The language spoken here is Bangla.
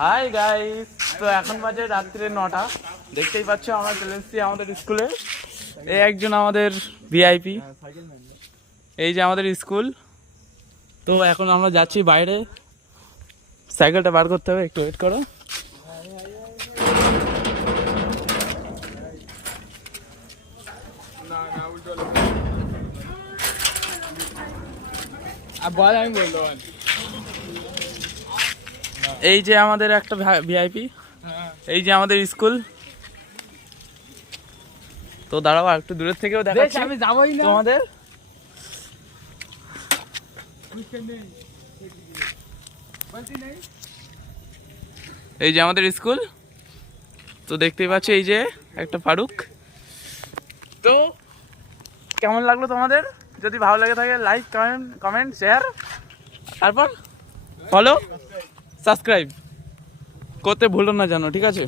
হাই গাইস, তো এখন বাজে রাত্রে 9টা। দেখতেই পাচ্ছ আমরা চলে এসেছি আমাদের স্কুলে। এই একজন আমাদের ভিআইপি, এই যে আমাদের স্কুল। তো এখন আমরা যাচ্ছি বাইরে, সাইকেলটা বার করতে হবে, একটু ওয়েট করো। এই যে আমাদের একটা ভিআইপি, এই যে আমাদের স্কুল। তো দাঁড়াও একটু দূরের থেকেও দেখাচ্ছি আমি যাবোই না তোমাদের। এই যে আমাদের স্কুল, তো দেখতেই পাচ্ছ এই যে একটা ফারুক। তো কেমন লাগলো তোমাদের? যদি ভালো লাগে থাকে লাইক কমেন্ট শেয়ার, তারপর ফলো সাবস্ক্রাইব করতে ভুলো না যেন, ঠিক আছে?